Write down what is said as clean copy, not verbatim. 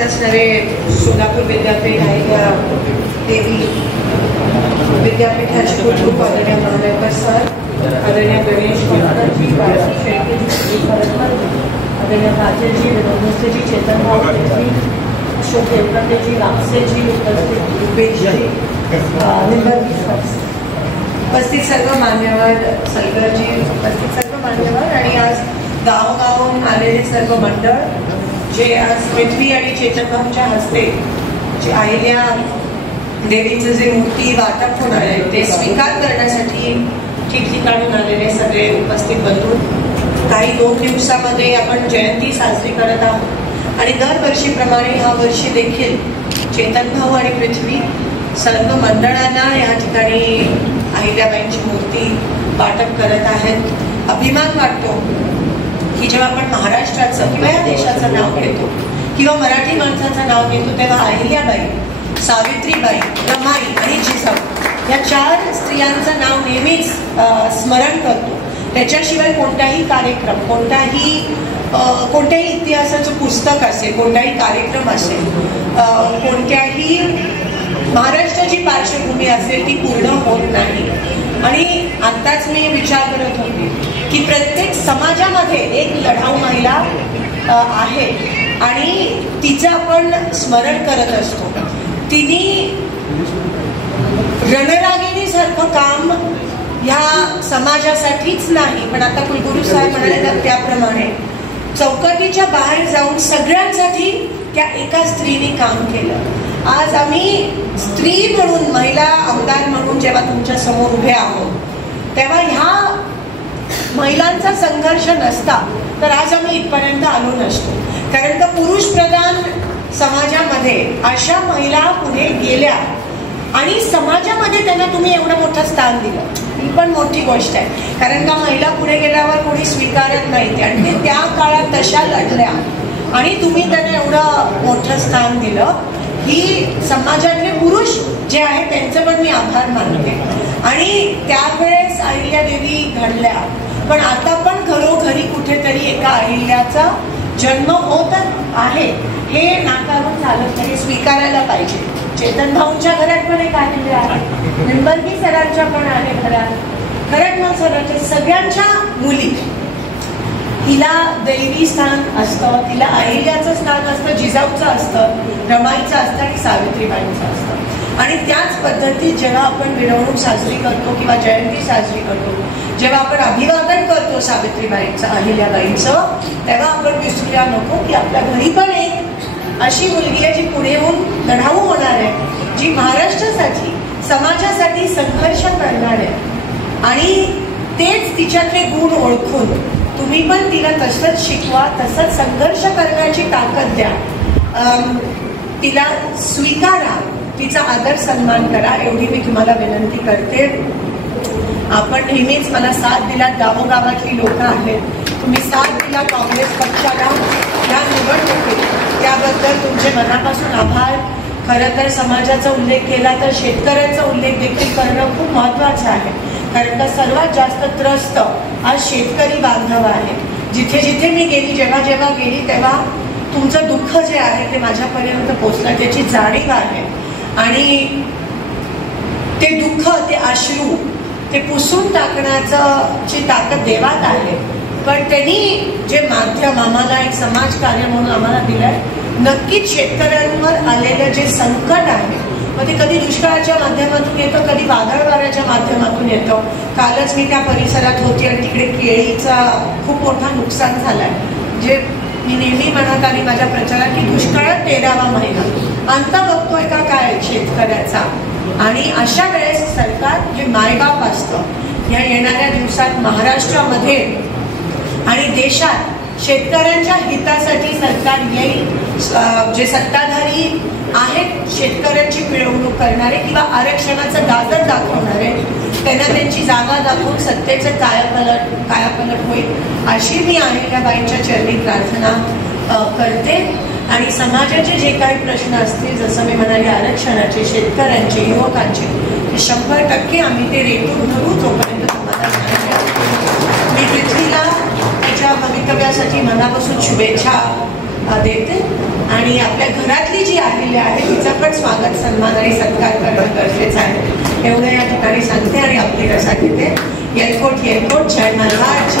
उपस्थित असणारे सोलापूर विद्यापीठ अहिल्या देवी विद्यापीठाचे कुलगुरू आदरणीय महादेवकर सर, आदरणीय गणेश जी, आदरणीय काजलजी, विनोदजी, चेतन भाऊजी, अशोक देवकतेजी, रामसेजी, उपस्थित रुपेशजी, उपस्थित सर्व मान्यवर, सलगरजी, उपस्थित सर्व मान्यवर आणि आज गावोगावून आलेले सर्व मंडळ जे आज पृथ्वी आणि चेतन भाऊंच्या हस्ते जे अहिल्या देवीचं जे मूर्ती वाटप होणार आहे ते स्वीकार करण्यासाठी ठिकठिकाणून आलेले सगळे उपस्थित बंधू, काही 2 दिवसामध्ये आपण जयंती साजरी करत आहोत आणि दरवर्षीप्रमाणे ह्या वर्षी देखील चेतन भाऊ आणि पृथ्वी सर्व मंडळांना या ठिकाणी अहिल्याबाईंची मूर्ती वाटप करत आहेत. अभिमान वाटतो की जेव्हा आपण महाराष्ट्राचं किंवा या देशाचं नाव घेतो किंवा मराठी माणसाचं नाव घेतो तेव्हा अहिल्याबाई, सावित्रीबाई, रमाई आणि जिजाऊ या 4 स्त्रियांचं नाव नेहमीच स्मरण करतो. त्याच्याशिवाय कोणताही कार्यक्रम, कोणत्याही इतिहासाचं पुस्तक असेल, कोणताही कार्यक्रम असेल, कोणत्याही महाराष्ट्राची पार्श्वभूमी असेल ती पूर्ण होत नाही. आणि आत्ताच मी विचार करत होते की प्रत्येक समाजामध्ये एक लढाऊ महिला आहे आणि तिचं आपण स्मरण करत असतो. तिने रणरागिणीसारखं काम ह्या समाजासाठीच नाही, पण आता कुलगुरू साहेब म्हणाले त्याप्रमाणे चौकटीच्या बाहेर जाऊन सगळ्यांसाठी त्या एका स्त्रीने काम केलं. आज आम्ही स्त्री म्हणून, महिला आमदार म्हणून जेव्हा तुमच्या समोर उभे आहोत तेव्हा ह्या महिलांचा संघर्ष नसता तर आज आम्ही इथपर्यंत आलो नसतो. कारण का पुरुष प्रधान समाजामध्ये अशा महिला पुढे गेल्या आणि समाजामध्ये त्यांना तुम्ही एवढं मोठं स्थान दिलं, ही पण मोठी गोष्ट आहे. कारण का महिला पुढे गेल्यावर कोणी स्वीकारत नाही आणि ते त्या काळात तशा लढल्या आणि तुम्ही त्यांना एवढं मोठं स्थान दिलं. ही समाजातले पुरुष जे आहेत त्यांचं पण मी आभार मानते. आणि त्यावेळेस अहिल्या देवी घडल्या, पण आता पण घरोघरी कुठेतरी एका अहिल्याचा जन्म होत आहे. हे नाकारून चालत नाही, स्वीकारायला पाहिजे. चेतन भाऊंच्या घरात पण एक अहिल्या आहे, निंबर्गी सरांच्या पण आहे घरात, खरटमल सरांच्या, सगळ्यांच्या मुली. तिला दैवी स्थान असतं, तिला अहिल्याचं स्थान असतं, जिजाऊचं असतं, रमाईचं असतं आणि सावित्रीबाईंचं असतं. आणि त्याच पद्धतीत जेव्हा आपण मिरवणूक साजरी करतो किंवा जयंती साजरी करतो, जेव्हा आपण अभिवादन करतो सावित्रीबाईंचं, अहिल्याबाईंचं, तेव्हा आपण विसरूया नको की आपल्या घरी पण एक अशी मुलगी आहे जी पुढे येऊन लढाऊ होणार आहे, जी महाराष्ट्रासाठी, समाजासाठी संघर्ष करणार आहे. आणि तेच तिच्यातले गुण ओळखून तुम्ही पण तिला तसंच शिकवा, तसंच संघर्ष करण्याची ताकद द्या, तिला स्वीकारा, तिचा आदर सन्मान करा, एवढी मी तुम्हाला विनंती करते. आपण नेहमीच मला साथ दिलात, गावोगावातली लोक आहेत, तुम्ही साथ दिला काँग्रेस पक्षाला या निवडणुकीत, त्याबद्दल तुमचे मनापासून आभार. खरं तर समाजाचा उल्लेख केला तर शेतकऱ्यांचा उल्लेख देखील करणं खूप महत्त्वाचं आहे. कारण का सर्वात जास्त त्रस्त आज शेतकरी बांधव आहे. जिथे जिथे मी गेली, जेव्हा जेव्हा गेली तेव्हा तुमचं दुःख जे आहे ते माझ्यापर्यंत पोचलं, त्याची जाणीव आहे. आणि ते दुःख, ते अश्रू, ते पुसून टाकण्याची ताकद देवात आहे. पण त्यांनी जे माध्यम आम्हाला एक समाजकार्य म्हणून आम्हाला दिलंय, नक्कीच शेतकऱ्यांवर आलेलं जे संकट आहे, मग ते कधी दुष्काळाच्या माध्यमातून येतं, कधी वादळ वाऱ्याच्या माध्यमातून येतं. कालच मी त्या परिसरात होती आणि तिकडे केळीचा खूप मोठा नुकसान झालाय. जे मी नेहमी म्हणत आली माझ्या प्रचारात की दुष्काळात 13वा महिना अंत बघतोय का काय शेतकऱ्याचा. आणि अशा वेळेस सरकार जे मायबाप असतं, या येणाऱ्या दिवसात महाराष्ट्रामध्ये आणि देशात शेतकऱ्यांच्या हितासाठी सरकार येईल. जे सत्ताधारी आहेत शेतकऱ्यांची पिळवणूक करणारे किंवा आरक्षणाचं गाजर दाखवणारे, त्यांना त्यांची जागा दाखवून सत्तेचं कायापलट होईल, अशी मी अहिल्याबाईंच्या चरणी प्रार्थना करते. आणि समाजाचे जे काही प्रश्न असतील, जसं मी म्हणाले आरक्षणाचे, शेतकऱ्यांचे, युवकांचे, ते 100% आम्ही ते रेटून धरू तोपर्यंत समाधान नाही. मी पृथ्वीला त्याच्या भवितव्यासाठी मनापासून शुभेच्छा देते आणि आपल्या घरातली जी अहिल्या आहे तिचं पण स्वागत सन्मान आणि सत्कार करणं गरजेचं आहे एवढं या ठिकाणी सांगते आणि आपली रजा घेते. येलकोट येलकोट, जय महाराज.